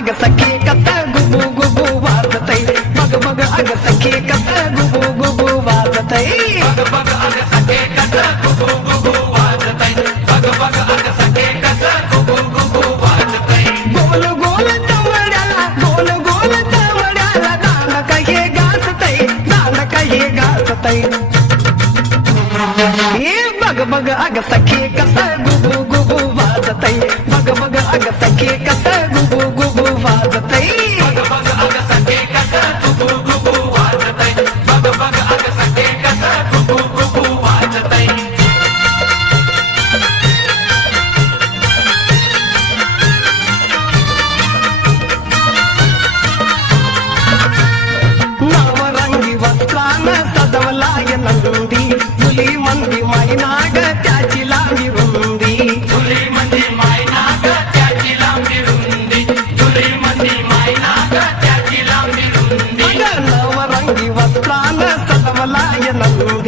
हे अग सखे कस गुबू गुबू वाजतय. मग मग अग सखे कस गुबू गुबू वाजतय. बघ बघ अग सखे कस गुबू गुबू वाजतय. मग मग अग सखे कस गुबू गुबू वाजतय. गोल गोल तवड्याला गोल गोल तवड्याला दांड काही गाजतय दांड काही गाजतय. हे बघ बघ अग सखे कस गुबू गुबू वाजतय. बघ बघ अग सखे कस सजवलाय नंदी मुली मंदी मैनाग त्याची लांबी रुंदी. झुली मंदी मायना ग त्याची लांबी रुंदी. झुली मंदी मायना ग त्याची लांबी रुंदी. नवरंगी वस्त्रान सजवलाय नंदी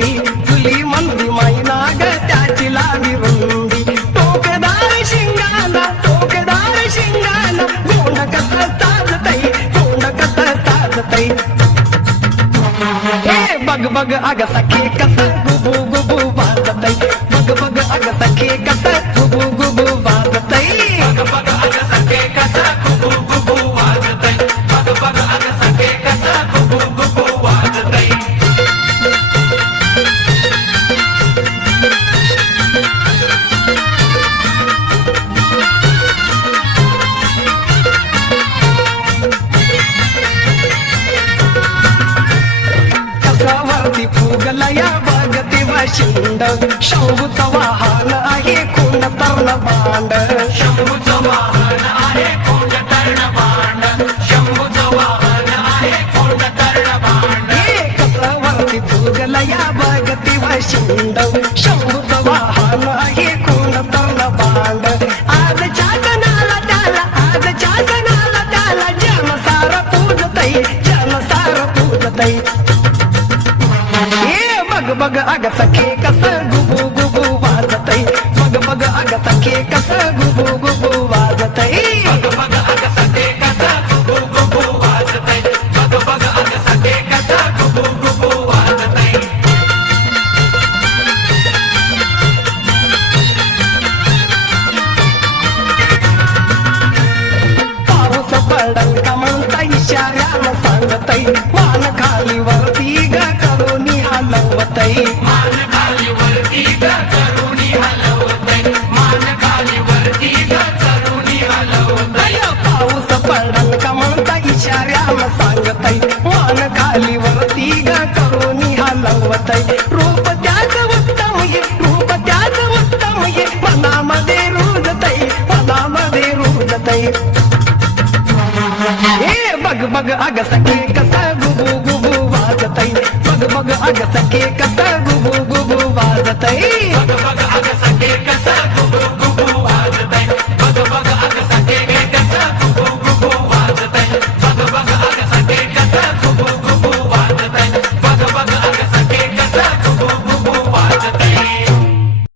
बग बग अग सखे कस गुबू गुबू वाजतय बग बग अग सखे कस गुबू गुबू वाजतय बग बग अग सखे कस गुबू गुबू वाजतय बग बग अग सखे कस गुबू गुबू बगती वशिंड शंभूचा वाहन आहे कोण तर्ण बांड शंभूचं वाहन आहे कोंड तर्ण भांड शंभूचं वाहन आहे कोंड तर्ण भांड हे कसावरती फुगलया बगती वशिंड शंभूचा बग बग अग सखे कस गुबू गुबू वाजतय बग बग अग सखे कस गुबू गुबू वाजतय बघ बघ अग सखे कस गुबू गुबू वाजतय अग सखे कस गुबू गुबू वाजतय पाऊस पडल का म्हणता इशाऱ्यानं सांगतय हलवतय मान खाली वरती ग करुणी हलवतय मान खाली वरती ग करुणी हलवतय पाऊस पडल का म्हणता इशाऱ्यानं सांगतय मान खाली वरती ग करून हलवतय रूप त्याच उत्तम ये रूप त्याच उत्तम ये. मनामध्ये रुजतय मनामध्ये रुजतय हे बग बग अग कस गुबू अग सखे कसा गुबू गुबू वाजतय